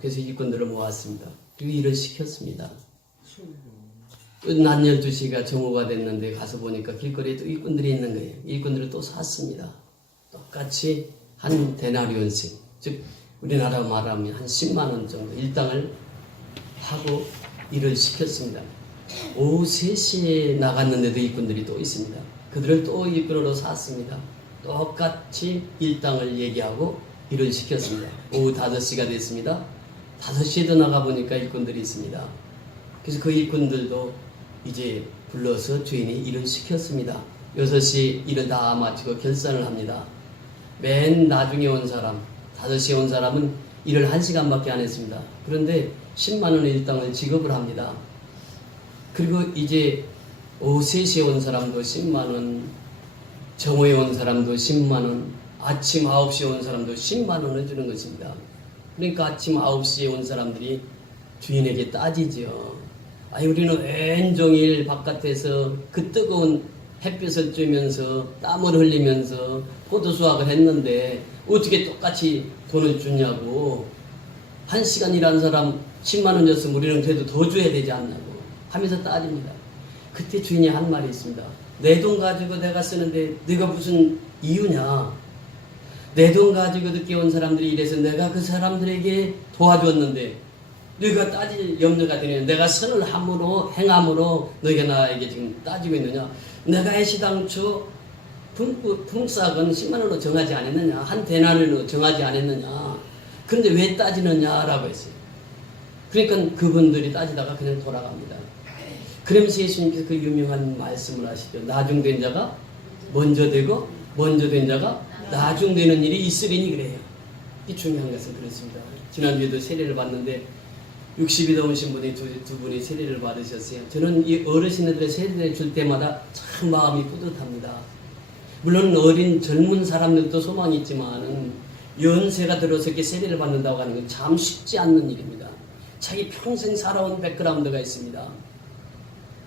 그래서 일꾼들을 모았습니다. 그리고 일을 시켰습니다. 낮 12시가 정오가 됐는데 가서 보니까 길거리에 또 일꾼들이 있는 거예요. 일꾼들을 또 샀습니다. 똑같이 한 데나리온씩, 즉 우리나라 말하면 한 10만 원 정도 일당을 하고 일을 시켰습니다. 오후 3시에 나갔는데도 일꾼들이 또 있습니다. 그들을 또 일꾼으로 샀습니다. 똑같이 일당을 얘기하고 일을 시켰습니다. 오후 5시가 됐습니다. 5시에도 나가보니까 일꾼들이 있습니다. 그래서 그 일꾼들도 이제 불러서 주인이 일을 시켰습니다. 6시 일을 다 마치고 결산을 합니다. 맨 나중에 온 사람, 5시에 온 사람은 일을 1시간밖에 안 했습니다. 그런데 10만 원의 일당을 지급을 합니다. 그리고 이제 오후 3시에 온 사람도 10만 원, 정오에 온 사람도 10만 원, 아침 9시에 온 사람도 10만 원을 주는 것입니다. 그러니까 아침 9시에 온 사람들이 주인에게 따지죠. 아니 우리는 온종일 바깥에서 그 뜨거운 햇볕을 쬐면서 땀을 흘리면서 포도 수확을 했는데 어떻게 똑같이 돈을 주냐고. 1시간 일한 사람 10만 원 줬으면 우리는 그래도 더 줘야 되지 않냐고 하면서 따집니다. 그때 주인이 한 말이 있습니다. 내 돈 가지고 내가 쓰는데 네가 무슨 이유냐. 내 돈 가지고 늦게 온 사람들이 이래서 내가 그 사람들에게 도와줬는데 너희가 따질 염려가 되느냐. 내가 선을 함으로 행함으로 너희가 나에게 지금 따지고 있느냐. 내가 애시당초 품삯은 10만 원으로 정하지 않았느냐. 한 데나리온으로 정하지 않았느냐. 그런데 왜 따지느냐라고 했어요. 그러니까 그분들이 따지다가 그냥 돌아갑니다. 그러면서 예수님께서 그 유명한 말씀을 하시죠. 나중된 자가 먼저 되고 먼저 된 자가 나중되는 일이 있으리니 그래요. 이 중요한 것은 그렇습니다. 지난주에도 세례를 받는데 60이 넘으신 분이 두 분이 세례를 받으셨어요. 저는 이 어르신들의 세례를 줄 때마다 참 마음이 뿌듯합니다. 물론 어린 젊은 사람들도 소망이 있지만은 연세가 들어서 이렇게 세례를 받는다고 하는 건 참 쉽지 않는 일입니다. 자기 평생 살아온 백그라운드가 있습니다.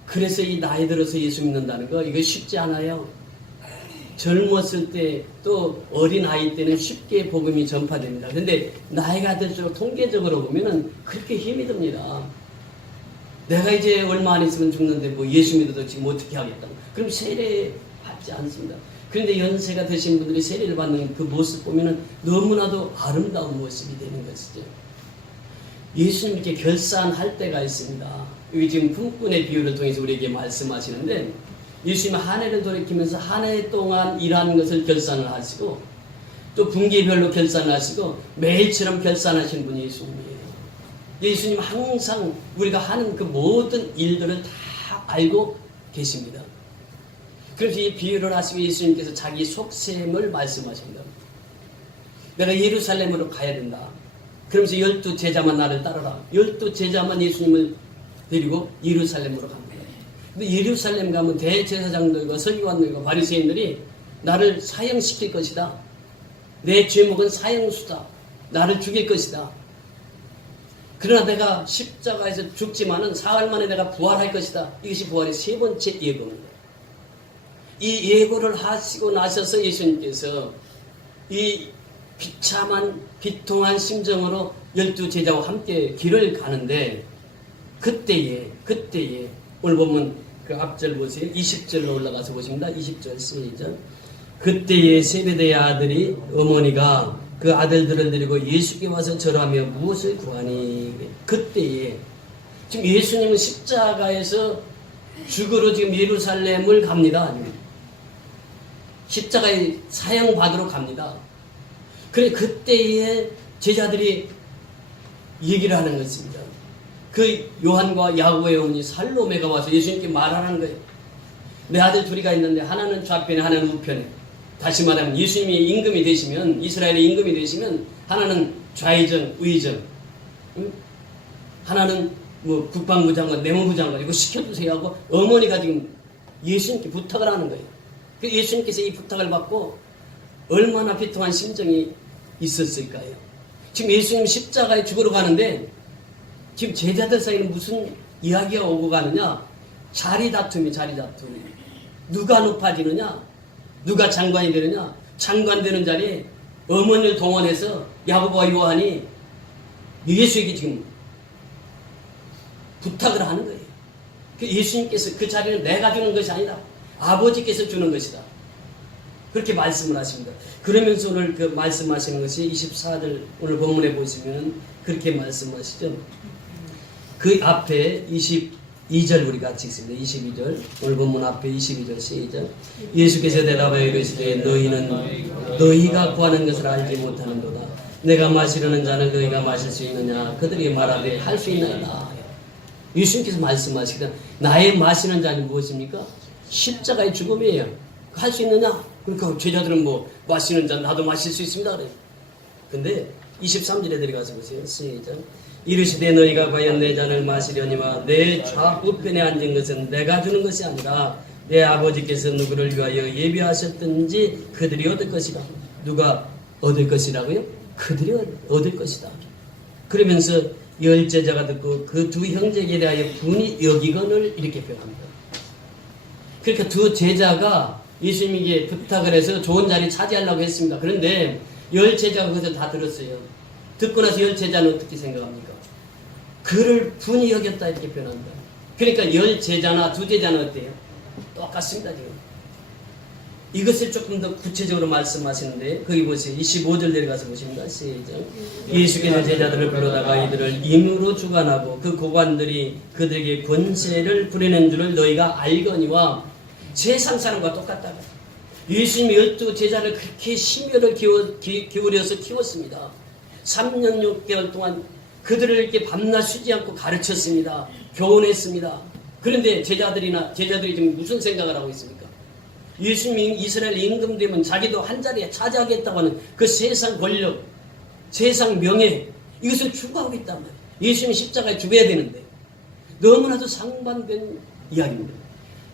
그래서 이 나이 들어서 예수 믿는다는 거 이거 쉽지 않아요. 젊었을 때 또 어린 아이 때는 쉽게 복음이 전파됩니다. 그런데 나이가 들수록 통계적으로 보면은 그렇게 힘이 듭니다. 내가 이제 얼마 안 있으면 죽는데 뭐 예수 믿어도 지금 어떻게 하겠다. 그럼 세례 받지 않습니다. 그런데 연세가 되신 분들이 세례를 받는 그 모습 보면은 너무나도 아름다운 모습이 되는 것이죠. 예수님께 결산할 때가 있습니다. 여기 지금 품꾼의 비유를 통해서 우리에게 말씀하시는데 예수님은 한 해를 돌이키면서 한 해 동안 일한 것을 결산을 하시고 또 분기별로 결산을 하시고 매일처럼 결산하시는 분이 예수님이에요. 예수님 항상 우리가 하는 그 모든 일들을 다 알고 계십니다. 그래서 이 비유를 하시고 예수님께서 자기 속셈을 말씀하십니다. 내가 예루살렘으로 가야 된다. 그러면서 12제자만 나를 따르라. 12제자만 예수님을 데리고 예루살렘으로 갑니다. 근데 예루살렘 가면 대제사장들과 서기관들과 바리새인들이 나를 사형시킬 것이다. 내 죄목은 사형수다. 나를 죽일 것이다. 그러나 내가 십자가에서 죽지만은 사흘 만에 내가 부활할 것이다. 이것이 부활의 세 번째 예고입니다. 이 예고를 하시고 나셔서 예수님께서 이 비참한 비통한 심정으로 12제자와 함께 길을 가는데 그때에 오늘 보면 그 앞절 보세요. 20절로 올라가서 보십니다. 20절 시작. 그때에 세베대의 아들이 어머니가 그 아들들을 데리고 예수께 와서 절하며 무엇을 구하니. 그때에 지금 예수님은 십자가에서 죽으러 지금 예루살렘을 갑니다. 십자가에 사형 받으러 갑니다. 그래 그때에 제자들이 얘기를 하는 것입니다. 그 요한과 야고보의 어머니 살로메가 와서 예수님께 말하는 거예요. 내 아들 둘이가 있는데 하나는 좌편에 하나는 우편에. 다시 말하면 예수님이 임금이 되시면 이스라엘의 임금이 되시면 하나는 좌의정 우의정, 하나는 뭐 국방부 장관 내무부 장관 이거 시켜주세요 하고 어머니가 지금 예수님께 부탁을 하는 거예요. 그 예수님께서 이 부탁을 받고 얼마나 비통한 심정이 있었을까요? 지금 예수님 십자가에 죽으러 가는데 지금 제자들 사이는 무슨 이야기가 오고 가느냐? 자리 다툼이. 누가 높아지느냐? 누가 장관이 되느냐? 장관 되는 자리에 어머니를 동원해서 야고보와 요한이 예수에게 지금 부탁을 하는 거예요. 예수님께서 그 자리는 내가 주는 것이 아니다. 아버지께서 주는 것이다. 그렇게 말씀을 하십니다. 그러면서 오늘 그 말씀하시는 것이 24절 오늘 본문에 보시면 그렇게 말씀하시죠. 그 앞에 22절 우리 같이 읽습니다. 22절 오늘 본문 앞에 22절 시작. 예수께서 대답하여 이르시되 너희는 너희가 구하는 것을 알지 못하는도다. 내가 마시려는 잔을 너희가 마실 수 있느냐? 그들이 말하되 할 수 있나이다. 예수님께서 말씀하시기를 나의 마시는 잔이 무엇입니까? 십자가의 죽음이에요. 할 수 있느냐? 그러니까 제자들은 뭐 마시는 잔 나도 마실 수 있습니다 그래요. 근데 23절에 들어가서 보세요. 시작. 이르시되 너희가 과연 내 잔을 마시려니와 내 좌우편에 앉은 것은 내가 주는 것이 아니라 내 아버지께서 누구를 위하여 예비하셨든지 그들이 얻을 것이라. 누가 얻을 것이라고요? 그들이 얻을 것이다. 그러면서 열 제자가 듣고 그 두 형제에게 대하여 분이 여기건을 이렇게 표현합니다. 그러니까 두 제자가 예수님에게 부탁을 해서 좋은 자리 차지하려고 했습니다. 그런데 열 제자가 그것을 다 들었어요. 듣고 나서 열 제자는 어떻게 생각합니까? 그를 분이 여겼다 이렇게 표현합니다. 그러니까 열 제자나 두 제자는 어때요? 똑같습니다 지금. 이것을 조금 더 구체적으로 말씀하시는데 거기 보세요. 25절 내려가서 보십니다. 시작. 예수께서 제자들을 부르다가 이들을 임으로 주관하고 그 고관들이 그들에게 권세를 부리는 줄을 너희가 알거니와 세상 사람과 똑같다. 예수님이 12 제자를 그렇게 심혈을 기울여서 키웠습니다. 3년 6개월 동안 그들을 이렇게 밤낮 쉬지 않고 가르쳤습니다. 교훈했습니다. 그런데 제자들이 지금 무슨 생각을 하고 있습니까? 예수님이 이스라엘 임금 되면 자기도 한 자리에 차지하겠다고 하는 그 세상 권력, 세상 명예, 이것을 추구하고 있단 말이에요. 예수님이 십자가에 죽어야 되는데 너무나도 상반된 이야기입니다.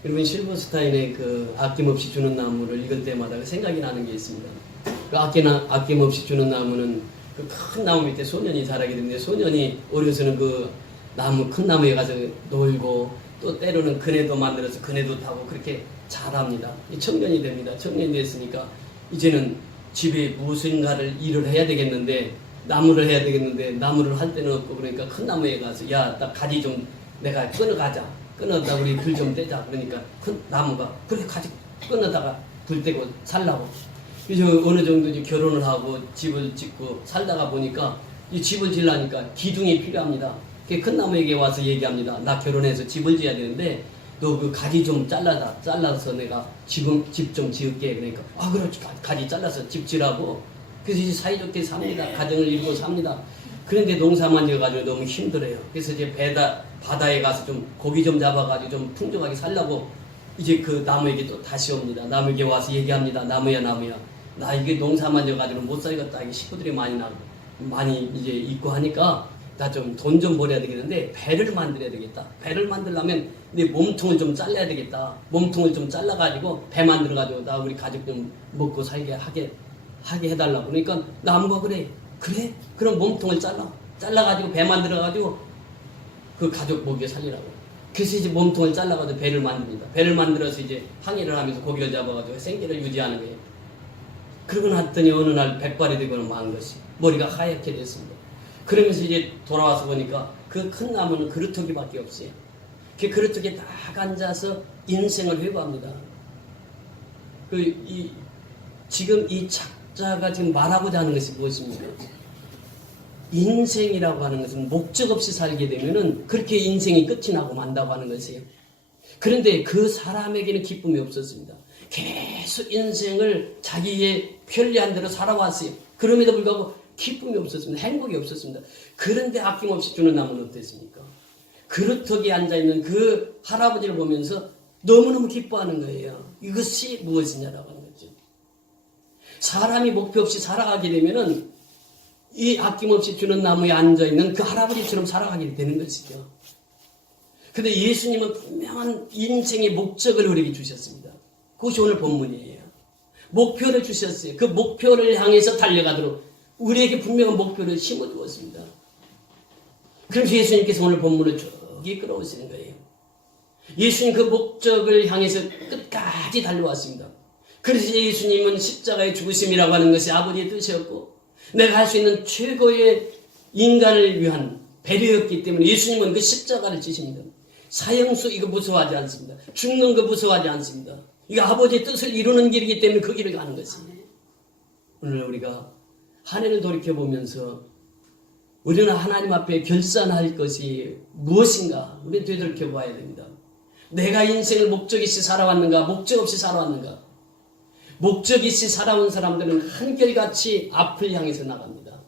여러분 실버스타인의 그 아낌없이 주는 나무를 읽을 때마다 그 생각이 나는 게 있습니다. 그 아낌없이 주는 나무는 그 큰 나무 밑에 소년이 자라게 되는데 소년이 어려서는 그 나무 큰 나무에 가서 놀고 또 때로는 그네도 만들어서 그네도 타고 그렇게 자랍니다. 청년이 됩니다. 청년이 됐으니까 이제는 집에 무엇인가를 일을 해야 되겠는데 나무를 해야 되겠는데 나무를 할 데는 없고 그러니까 큰 나무에 가서 야, 나 가지 좀 내가 끊어가자. 끊어다 우리 불 좀 떼자. 그러니까 큰 나무가 그래 가지 끊어다가 불 떼고 살라고. 그래서 어느 정도 이제 결혼을 하고 집을 짓고 살다가 보니까 이 집을 지으려니까 기둥이 필요합니다. 큰 나무에게 와서 얘기합니다. 나 결혼해서 집을 지어야 되는데 너 그 가지 좀 잘라서 내가 집 좀 지을게. 그러니까 그렇지 가지 잘라서 집 지라고. 그래서 이제 사이좋게 삽니다. 가정을 이루고 삽니다. 그런데 농사만 지어가지고 너무 힘들어요. 그래서 이제 바다에 가서 좀 고기 좀 잡아가지고 좀 풍족하게 살려고 이제 그 나무에게 또 다시 옵니다. 나무에게 와서 얘기합니다. 나무야 나 이게 농사만 지어가지고 못 살겠다. 이게 식구들이 많이 이제 있고 하니까 나 좀 돈 좀 벌어야 되겠는데 배를 만들어야 되겠다. 배를 만들려면 내 몸통을 좀 잘라야 되겠다. 몸통을 좀 잘라가지고 배 만들어가지고 나 우리 가족 좀 먹고 살게 하게 해달라고. 그러니까 나무가 그래 그럼 몸통을 잘라가지고 배 만들어가지고 그 가족 먹여 살리라고. 그래서 이제 몸통을 잘라가지고 배를 만듭니다. 배를 만들어서 이제 항해를 하면서 고기를 잡아가지고 생계를 유지하는 거예요. 그러고 났더니 어느 날 백발이 되고는 만 것이 머리가 하얗게 됐습니다. 그러면서 이제 돌아와서 보니까 그 큰 나무는 그루터기밖에 없어요. 그 그루터기에 딱 앉아서 인생을 회고합니다. 지금 이 작자가 지금 말하고자 하는 것이 무엇입니까? 인생이라고 하는 것은 목적 없이 살게 되면은 그렇게 인생이 끝이 나고 만다고 하는 것이에요. 그런데 그 사람에게는 기쁨이 없었습니다. 계속 인생을 자기의 편리한 대로 살아왔어요. 그럼에도 불구하고 기쁨이 없었습니다. 행복이 없었습니다. 그런데 아낌없이 주는 나무는 어땠습니까? 그루터기에 앉아있는 그 할아버지를 보면서 너무너무 기뻐하는 거예요. 이것이 무엇이냐라고 하는 거죠. 사람이 목표 없이 살아가게 되면은 이 아낌없이 주는 나무에 앉아있는 그 할아버지처럼 살아가게 되는 것이죠. 근데 예수님은 분명한 인생의 목적을 우리에게 주셨습니다. 그것이 오늘 본문이에요. 목표를 주셨어요. 그 목표를 향해서 달려가도록 우리에게 분명한 목표를 심어주었습니다. 그래서 예수님께서 오늘 본문을 쭉 이끌어오시는 거예요. 예수님 그 목적을 향해서 끝까지 달려왔습니다. 그래서 예수님은 십자가의 죽으심이라고 하는 것이 아버지의 뜻이었고 내가 할 수 있는 최고의 인간을 위한 배려였기 때문에 예수님은 그 십자가를 지십니다. 사형수 이거 무서워하지 않습니다. 죽는 거 무서워하지 않습니다. 이거 아버지의 뜻을 이루는 길이기 때문에 그 길을 가는 것입니다. 오늘 우리가 한 해를 돌이켜보면서 우리는 하나님 앞에 결산할 것이 무엇인가 우리는 되돌이켜 봐야 됩니다. 내가 인생을 목적 있이 살아왔는가, 목적 없이 살아왔는가. 목적 있이 살아온 사람들은 한결같이 앞을 향해서 나갑니다.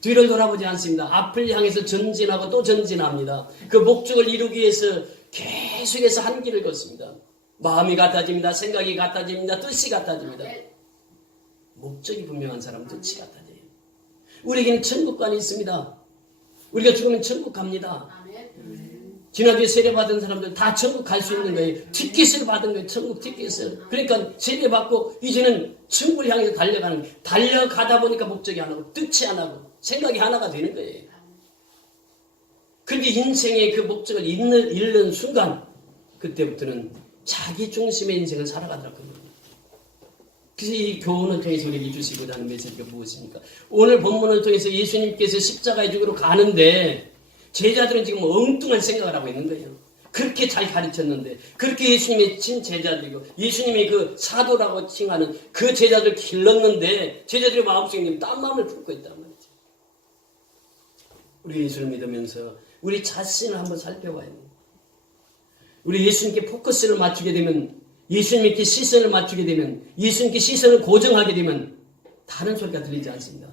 뒤를 돌아보지 않습니다. 앞을 향해서 전진하고 또 전진합니다. 그 목적을 이루기 위해서 계속해서 한 길을 걷습니다. 마음이 같아집니다. 생각이 같아집니다. 뜻이 같아집니다. 목적이 분명한 사람은 뜻이 같아져요. 우리에게는 천국관이 있습니다. 우리가 죽으면 천국 갑니다. 지난주에 세례 받은 사람들 다 천국 갈 수 있는 거예요. 티켓을 받은 거예요. 천국 티켓을. 그러니까 세례 받고 이제는 천국을 향해서 달려가는 거예요. 달려가다 보니까 목적이 하나고 뜻이 하나고 생각이 하나가 되는 거예요. 그런데 인생의 그 목적을 잃는 순간 그때부터는 자기 중심의 인생을 살아가더라고요. 그래서 이 교훈을 통해서 우리에게 주시고자 하는 메시지가 무엇입니까? 오늘 본문을 통해서 예수님께서 십자가의 죽으로 가는데 제자들은 지금 엉뚱한 생각을 하고 있는 거예요. 그렇게 잘 가르쳤는데 그렇게 예수님의 친제자들이고 예수님이 그 사도라고 칭하는 그 제자들 길렀는데 제자들의 마음속에 딴 마음을 품고 있단 말이죠. 우리 예수를 믿으면서 우리 자신을 한번 살펴봐야 돼요. 우리 예수님께 포커스를 맞추게 되면 예수님께 시선을 맞추게 되면 예수님께 시선을 고정하게 되면 다른 소리가 들리지 않습니다.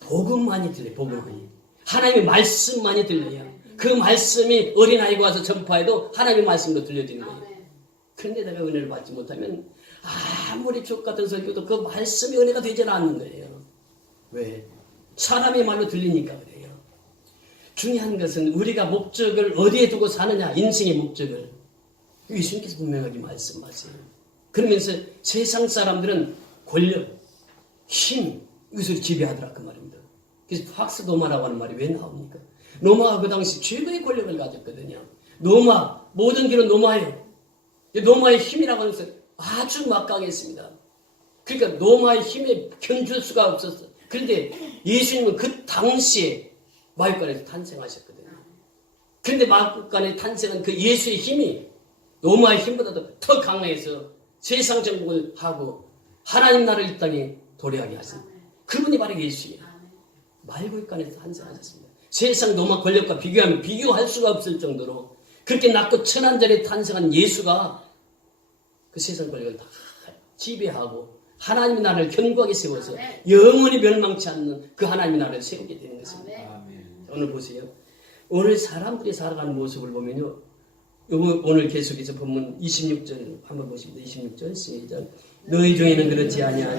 복음만이 들려요. 복음만이. 하나님의 말씀만이 들려요. 그 말씀이 어린아이가 와서 전파해도 하나님의 말씀도 들려지는 거예요. 그런데 내가 은혜를 받지 못하면 아무리 족 같은 설교도 그 말씀이 은혜가 되지는 않는 거예요. 왜? 사람의 말로 들리니까 그래요. 중요한 것은 우리가 목적을 어디에 두고 사느냐. 인생의 목적을. 예수님께서 분명하게 말씀하세요. 그러면서 세상 사람들은 권력, 힘 이것을 지배하더라 그 말입니다. 그래서 팍스 노마라고 하는 말이 왜 나옵니까? 노마가 그 당시 최고의 권력을 가졌거든요. 노마, 모든 길은 노마예요. 노마의 힘이라고 하는 것은 아주 막강했습니다. 그러니까 노마의 힘에 견줄 수가 없었어요. 그런데 예수님은 그 당시에 마육간에서 탄생하셨거든요. 그런데 마육간에 탄생한 그 예수의 힘이 노마의 힘보다도 더 강해서 세상 정복을 하고 하나님 나라를 이 땅에 도래하게 하신 그분이 바로 예수예요. 말구육간에서 탄생하셨습니다. 세상 노마 권력과 비교하면 비교할 수가 없을 정도로 그렇게 낮고 천한절에 탄생한 예수가 그 세상 권력을 다 지배하고 하나님의 나라를 견고하게 세워서 영원히 멸망치 않는 그 하나님의 나라를 세우게 되는 것입니다. 오늘 보세요. 오늘 사람들이 살아가는 모습을 보면요. 오늘 계속해서 본문 26절 한번 보십니다. 26절 시작. 너희 중에는 그렇지 아니야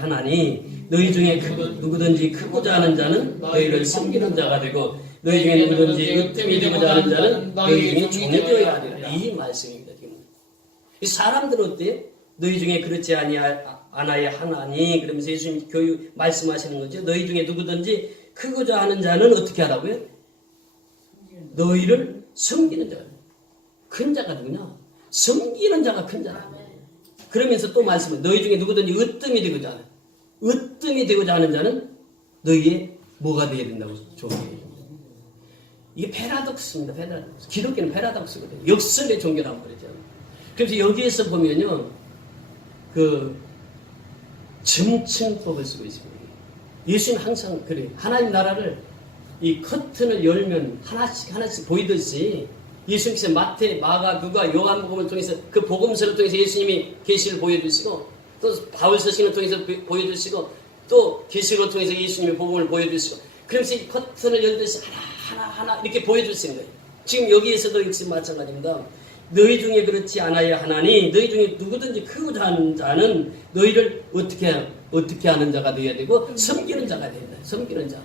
하나니 너희 중에 누구든지 크고자 하는 자는 너희를 섬기는 자가 되고 너희 중에 누구든지 으뜸이 되고자 하는 자는 너희 중에 종이 되어야 되리라. 이 말씀입니다. 지금 사람들은 어때요? 너희 중에 그렇지 않아야 하나니 그러면서 예수님 교육 말씀하시는 거죠. 너희 중에 누구든지 크고자 하는 자는 어떻게 하라고요? 너희를 섬기는 자가 큰 자가 누구냐? 섬기는 자가 큰 자다. 그러면서 또 말씀은 너희 중에 누구든지 으뜸이 되고자 하는 으뜸이 되고자 하는 자는 너희의 뭐가 되어야 된다고 종교예요. 이게 패러독스입니다. 패러독스. 기독교는 패러독스거든요. 역설의 종교라고 그러죠. 그래서 여기에서 보면요, 그 점층법을 쓰고 있습니다. 예수는 항상 그래요. 하나님 나라를 이 커튼을 열면 하나씩 보이듯이 예수님께서 마태, 마가, 누가, 요한복음을 통해서 그 복음서를 통해서 예수님이 계시를 보여주시고 또 바울 서신을 통해서 보여주시고 또 계시를 통해서 예수님의 복음을 보여주시고 그러면서 이 커튼을 열듯이 하나 이렇게 보여주시는 거예요. 지금 여기에서도 역시 마찬가지입니다. 너희 중에 그렇지 않아야 하나니 너희 중에 누구든지 크고자 하는 자는 너희를 어떻게 하는 자가 되어야 되고 섬기는 자가 되어야 된다. 섬기는 자.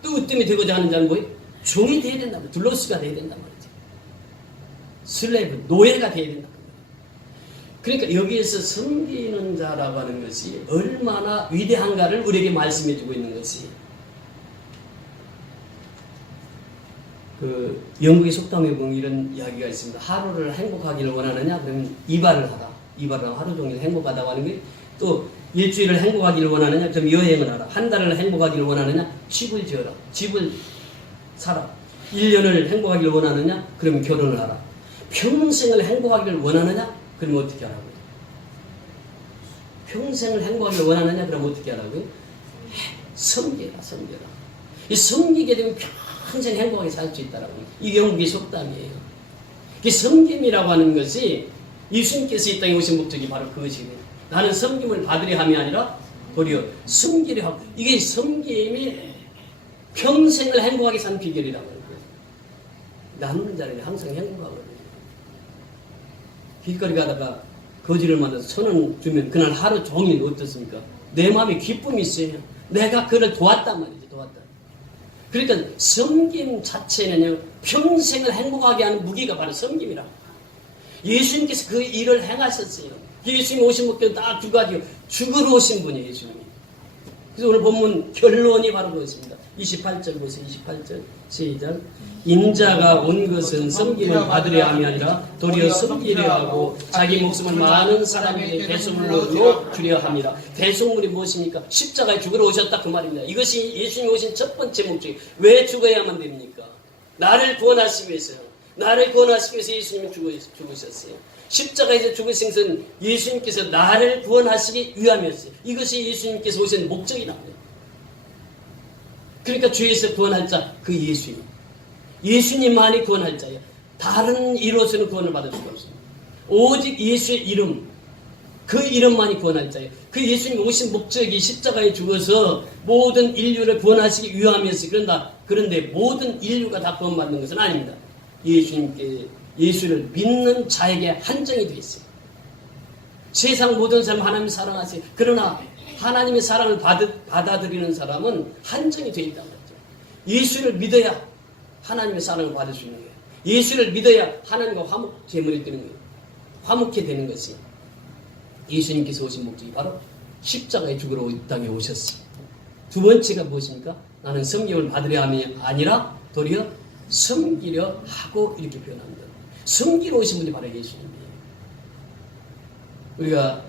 또 으뜸이 되고자 하는 자는 뭐예요? 종이 되어야 된다. 둘로스가 되어야 된단 말이죠. 슬레이브, 노예가 되어야 된다. 그러니까 여기에서 섬기는 자라고 하는 것이 얼마나 위대한가를 우리에게 말씀해 주고 있는 것이 그 영국의 속담에 보면 이런 이야기가 있습니다. 하루를 행복하기를 원하느냐? 그러면 이발을 하라. 이발을 하루 종일 행복하다고 하는 게 또 일주일을 행복하기를 원하느냐? 그럼 여행을 하라. 한 달을 행복하기를 원하느냐? 집을 지어라. 집을 사라. 1년을 행복하기를 원하느냐? 그럼 결혼을 하라. 평생을 행복하기를 원하느냐? 그럼 어떻게 하라고요? 평생을 행복하기를 원하느냐? 그럼 어떻게 하라고요? 섬겨라, 섬겨라. 이 섬기게 되면 평생 행복하게 살 수 있다라고요. 이게 영국의 속담이에요. 이 섬김이라고 하는 것이 예수님께서 이 땅에 오신 목적이 바로 그것이거든요. 나는 섬김을 받으려 함이 아니라 도리어 섬기려 하고, 이게 섬김이 평생을 행복하게 사는 비결이라고 하는 거예요. 나누는 자는 항상 행복하거든요. 길거리 가다가 거지를 만나서 1,000원 주면 그날 하루 종일 어떻습니까? 내 마음에 기쁨이 있어요. 내가 그를 도왔단 말이죠. 도왔다. 그러니까 섬김 자체는요, 평생을 행복하게 하는 무기가 바로 섬김이라. 예수님께서 그 일을 행하셨어요. 예수님 오신 목적은 딱 두 가지요. 죽으러 오신 분이에요, 예수님이. 그래서 오늘 본문 결론이 바로 그것입니다. 28절 보세요. 28절 시작. 인자가 온 것은 섬김을 받으려 함이 아니라 도리어 섬기려 하고 자기 목숨을 많은 사람에게 대속물로 주려 합니다. 대속물이 무엇입니까? 십자가에 죽으러 오셨다 그 말입니다. 이것이 예수님이 오신 첫 번째 목적이. 왜 죽어야만 됩니까? 나를 구원하시기 위해서요. 나를 구원하시기 위해서 예수님이 죽으셨어요. 십자가에서 죽으신 것은 예수님께서 나를 구원하시기 위함이었어요. 이것이 예수님께서 오신 목적이랍니다. 그러니까 죄에서 구원할 자, 그 예수님. 예수님만이 구원할 자예요. 다른 이로서는 구원을 받을 수가 없습니다. 오직 예수의 이름, 그 이름만이 구원할 자예요. 그 예수님 오신 목적이 십자가에 죽어서 모든 인류를 구원하시기 위함이었어요. 그런데 모든 인류가 다 구원받는 것은 아닙니다. 예수를 믿는 자에게 한정이 되어 있어요. 세상 모든 사람 하나님 사랑하세요. 그러나 하나님의 사랑을 받아들이는 사람은 한정이 되어 있다는 거죠. 예수를 믿어야 하나님의 사랑을 받을 수 있는 거예요. 예수를 믿어야 하나님과 화목 제물이 되는 거예요. 화목해 되는 것이 예수님께서 오신 목적이 바로 십자가에 죽으러 이 땅에 오셨어요. 두 번째가 무엇입니까? 나는 섬김을 받으려 함이 아니라 도리어 섬기려 하고 이렇게 표현합니다. 섬기러 오신 분이 바로 예수님이에요. 우리가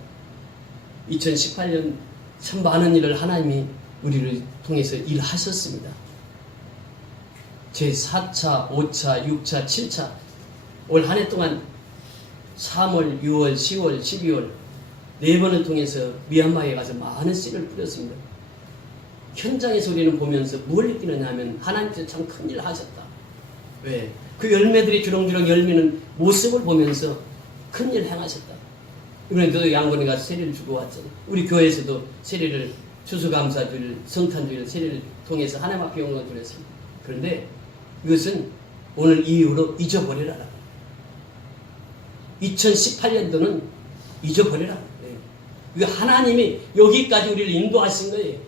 2018년 참 많은 일을 하나님이 우리를 통해서 일하셨습니다. 제 4차, 5차, 6차, 7차 올 한 해 동안 3월, 6월, 10월, 12월 4번을 통해서 미얀마에 가서 많은 씨를 뿌렸습니다. 현장에서 우리는 보면서 뭘 느끼느냐 하면 하나님께서 참 큰일을 하셨다. 왜? 그 열매들이 주렁주렁 열리는 모습을 보면서 큰일을 행하셨다. 이번에도 양곤에 가서 세례를 주고 왔잖아요. 우리 교회에서도 세례를 추수감사주일, 성탄주일 세례를 통해서 하나님 앞에 영광을 드렸습니다. 그런데 이것은 오늘 이후로 잊어버리라. 2018년도는 잊어버리라. 이거 하나님이 여기까지 우리를 인도하신 거예요.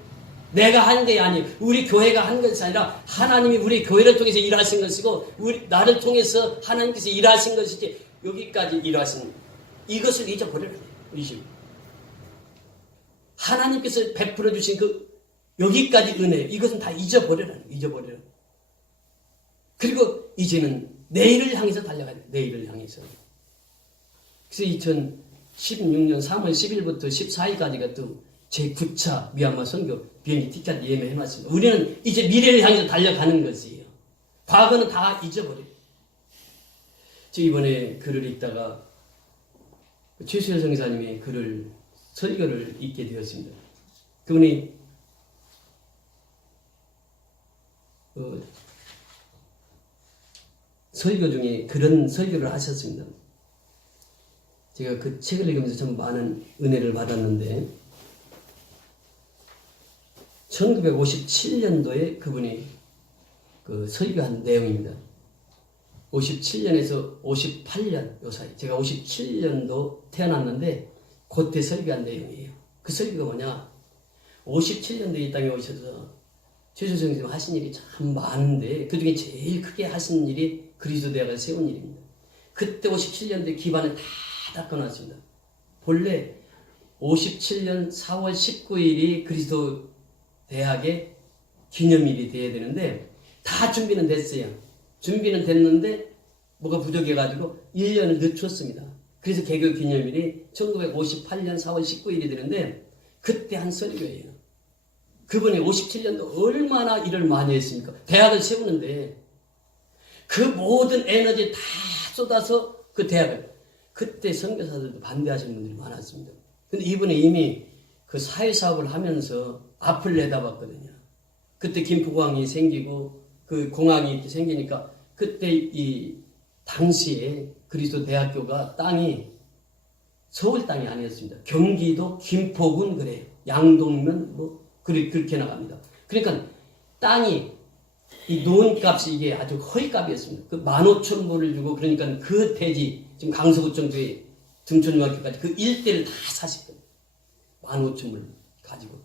내가 한 게 아니에요. 우리 교회가 한 것이 아니라 하나님이 우리 교회를 통해서 일하신 것이고 나를 통해서 하나님께서 일하신 것이지 여기까지 일하신 이것을 잊어버려야 돼요. 우리 집. 하나님께서 베풀어 주신 그 여기까지 은혜 이것은 다 잊어버려라. 잊어버려라. 그리고 이제는 내일을 향해서 달려가야 돼요. 내일을 향해서. 그래서 2016년 3월 10일부터 14일까지가 또 제9차 미얀마 선교 비행기 티켓 예매해놨습니다. 우리는 이제 미래를 향해서 달려가는 것이에요. 과거는 다 잊어버려요. 저 이번에 글을 읽다가 최수열 성사님의 설교를 읽게 되었습니다. 그분이 설교 중에 그런 설교를 하셨습니다. 제가 그 책을 읽으면서 참 많은 은혜를 받았는데 1957년도에 그분이 설교한 내용입니다. 57년에서 58년 요 사이 제가 57년도 태어났는데 그때 설교한 내용이에요. 그 설교가 뭐냐 57년도에 이 땅에 오셔서 최수정 선생님 하신 일이 참 많은데 그중에 제일 크게 하신 일이 그리스도 대학을 세운 일입니다. 그때 57년도에 기반을 다 닦아놨습니다. 본래 57년 4월 19일이 그리스도 대학의 기념일이 돼야 되는데 다 준비는 됐어요. 준비는 됐는데 뭐가 부족해가지고 1년을 늦췄습니다. 그래서 개교 기념일이 1958년 4월 19일이 되는데 그때 한 설교예요. 그분이 57년도 얼마나 일을 많이 했습니까? 대학을 세우는데 그 모든 에너지 다 쏟아서 그 대학을, 그때 선교사들도 반대하시는 분들이 많았습니다. 근데 이분이 이미 그 사회사업을 하면서 앞을 내다봤거든요. 그때 김포공항이 생기고 그 공항이 이렇게 생기니까 그때 이 당시에 그리스도 대학교가 땅이 서울 땅이 아니었습니다. 경기도 김포군 그래요. 양동면 뭐 그렇게 나갑니다. 그러니까 땅이 이 논값이 이게 아주 허위값이었습니다. 그 15,000불을 주고, 그러니까 그 대지 지금 강서구청도에 등촌중학교까지 그 일대를 다 사셨거든요. 15,000불 가지고.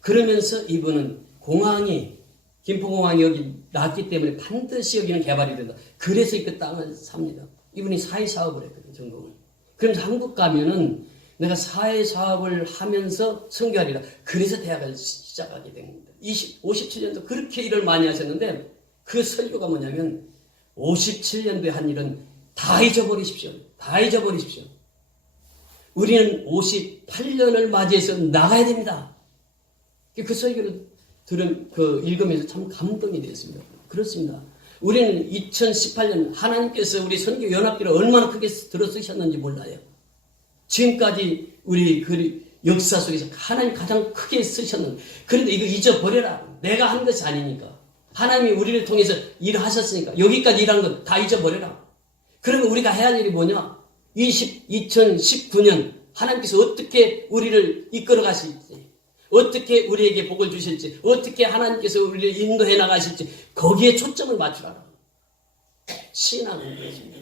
그러면서 이분은 공항이, 김포공항이 여기 났기 때문에 반드시 여기는 개발이 된다. 그래서 그 땅을 삽니다. 이분이 사회사업을 했거든요, 전공을. 그러면서 한국 가면은 내가 사회사업을 하면서 선교하리라. 그래서 대학을 시작하게 된 겁니다. 57년도 그렇게 일을 많이 하셨는데 그 설교가 뭐냐면 57년도에 한 일은 다 잊어버리십시오. 다 잊어버리십시오. 우리는 58년을 맞이해서 나가야 됩니다. 그 설교를 읽으면서 참 감동이 되었습니다. 그렇습니다. 우리는 2018년 하나님께서 우리 선교연합회를 얼마나 크게 들어 쓰셨는지 몰라요. 지금까지 우리 역사 속에서 하나님 가장 크게 쓰셨는데, 그런데 이거 잊어버려라. 내가 한 것이 아니니까. 하나님이 우리를 통해서 일하셨으니까 여기까지 일한 건 다 잊어버려라. 그러면 우리가 해야 할 일이 뭐냐? 2019년 하나님께서 어떻게 우리를 이끌어 가실지, 어떻게 우리에게 복을 주실지, 어떻게 하나님께서 우리를 인도해 나가실지 거기에 초점을 맞추라. 신앙은 그렇습니다.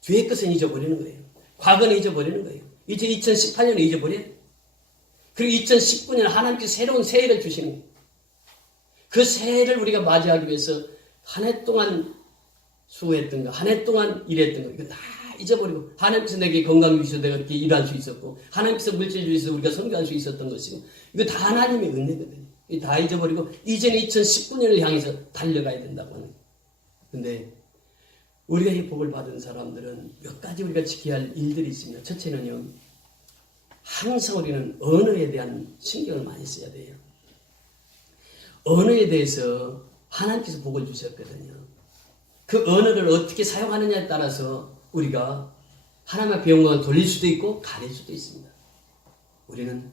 뒤의 것은 잊어버리는 거예요. 과거는 잊어버리는 거예요. 이제 2018년을 잊어버려요. 그리고 2019년 하나님께서 새로운 새해를 주시는 거예요. 그 새해를 우리가 맞이하기 위해서 한 해 동안 수고했던 거, 한 해 동안 일했던 거, 이거 다 잊어버리고, 하나님께서 내게 건강 주셔서 내가 이렇게 일할 수 있었고, 하나님께서 물질 주셔서 우리가 선교할 수 있었던 것이고, 이거 다 하나님의 은혜거든요. 이거 다 잊어버리고 이제는 2019년을 향해서 달려가야 된다고 하는 거예요. 근데 우리가 이 복을 받은 사람들은 몇 가지 우리가 지켜야 할 일들이 있습니다. 첫째는요, 항상 우리는 언어에 대한 신경을 많이 써야 돼요. 언어에 대해서 하나님께서 복을 주셨거든요. 그 언어를 어떻게 사용하느냐에 따라서 우리가 하나님의 배움을 돌릴 수도 있고 가릴 수도 있습니다. 우리는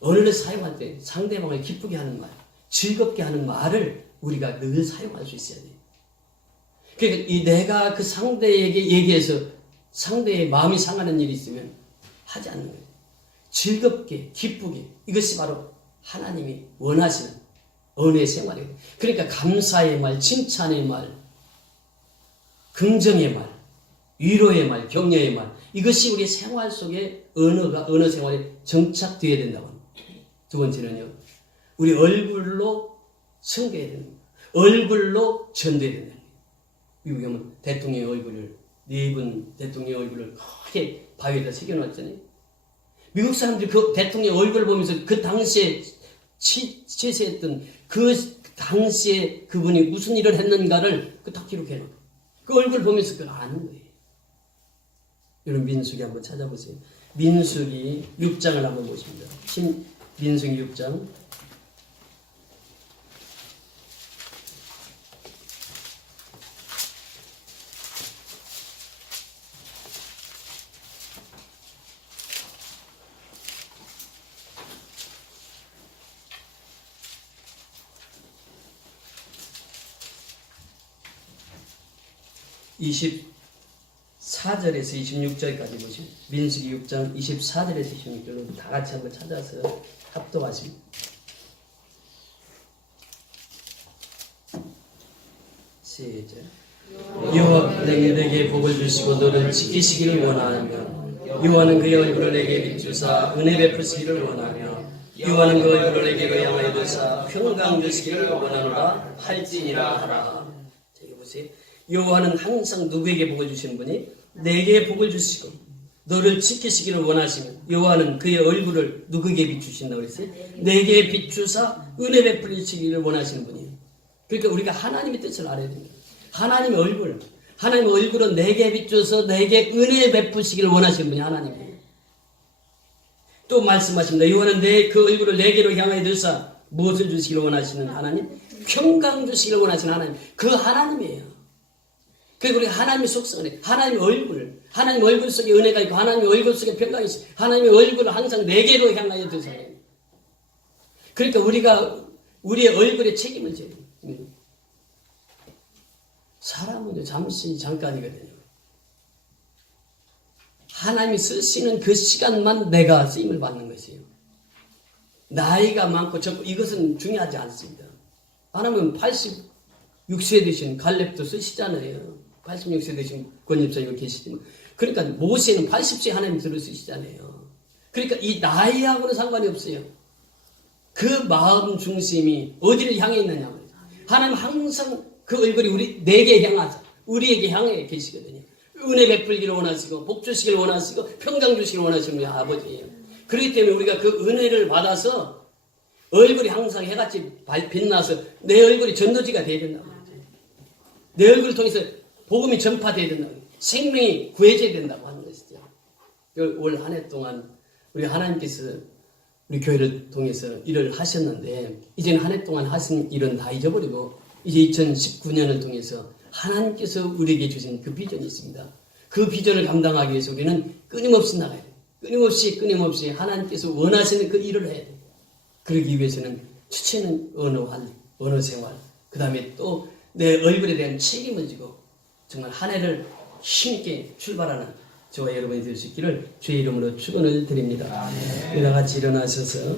언어를 사용할 때 상대방을 기쁘게 하는 말, 즐겁게 하는 말을 우리가 늘 사용할 수 있어야 돼요. 그러니까 내가 그 상대에게 얘기해서 상대의 마음이 상하는 일이 있으면 하지 않는 거예요. 즐겁게, 기쁘게. 이것이 바로 하나님이 원하시는 언어의 생활이에요. 그러니까 감사의 말, 칭찬의 말, 긍정의 말, 위로의 말, 격려의 말, 이것이 우리 생활 속에 언어 생활에 정착되어야 된다고 합니다. 두 번째는요, 우리 얼굴로 섬겨야 되는 거예요. 얼굴로 전도해야 된다. 미국에 오면 대통령의 얼굴을, 네 분 대통령의 얼굴을 크게 바위에다 새겨놨더니 미국 사람들이 그 대통령의 얼굴을 보면서 그 당시에 취세했던 그 당시에 그분이 무슨 일을 했는가를 딱 기록해놓고 그 얼굴 보면서 그걸 아는 거예요. 여러분 민수기 한번 찾아보세요. 민수기 6장을 한번 보십니다. 민수기 6장 24절에서 26절까지 보시면 민수기 6장 24절에서 26절로 다 같이 한번 찾아서 합독하십니다. 시작. 여호와 내게 복을 주시고 너를 지키시기를 원하며 여호와는 그의 얼굴을 내게 비추사 은혜 베푸시기를 원하며 여호와는 그 얼굴을 내게 향하여 두사 평강 주시기를 원하노라 할지니라 하라. 자, 이거 보세요. 여호와는 항상 누구에게 복을 주시는 분이? 내게 복을 주시고 너를 지키시기를 원하시며 여호와는 그의 얼굴을 누구에게 비추신다고 그랬어요? 내게 비추사 은혜 베풀시기를 원하시는 분이에요. 그러니까 우리가 하나님의 뜻을 알아야 됩니다. 하나님의 얼굴은 내게 비춰서 내게 은혜 베푸시기를 원하시는 분이 하나님이에요. 또 말씀하십니다. 여호와는 그 얼굴을 내게로 향하여 들사 무엇을 주시기를 원하시는 하나님? 평강 주시기를 원하시는 하나님. 그 하나님이에요. 그리고 우리 하나님의 속성은 하나님의 얼굴 속에 은혜가 있고 하나님의 얼굴 속에 평강이 있어. 하나님의 얼굴을 항상 내게로 향하여 드세요. 그러니까 우리가 우리의 얼굴에 책임을 져야 돼요. 사람은 잠깐이거든요. 하나님이 쓰시는 그 시간만 내가 쓰임을 받는 것이에요. 나이가 많고 적고 이것은 중요하지 않습니다. 하나님은 86세 되신 갈렙도 쓰시잖아요. 86세 되신 권입사님 계시지만 그러니까 모세는 80세 하나님 들을 쓰시잖아요. 그러니까 이 나이하고는 상관이 없어요. 그 마음 중심이 어디를 향해 있느냐. 하나님 항상 그 얼굴이 내게 향하자. 우리에게 향해 계시거든요. 은혜 베풀기를 원하시고 복 주시기를 원하시고 평강 주시기를 원하시는 아버지예요. 그렇기 때문에 우리가 그 은혜를 받아서 얼굴이 항상 해같이 빛나서 내 얼굴이 전도지가 되어야 된다고. 내 얼굴을 통해서 복음이 전파되어야 된다고. 생명이 구해져야 된다고 하는 것이죠. 올 한 해 동안 우리 하나님께서 우리 교회를 통해서 일을 하셨는데 이제는 한 해 동안 하신 일은 다 잊어버리고 이제 2019년을 통해서 하나님께서 우리에게 주신 그 비전이 있습니다. 그 비전을 감당하기 위해서 우리는 끊임없이 나가야 돼요. 끊임없이 하나님께서 원하시는 그 일을 해야 돼요. 그러기 위해서는 첫째는 언어 생활, 그 다음에 또 내 얼굴에 대한 책임을 지고 정말 한 해를 힘있게 출발하는 저와 여러분이 될 수 있기를 주의 이름으로 축원을 드립니다. 우리 다 같이 일어나셔서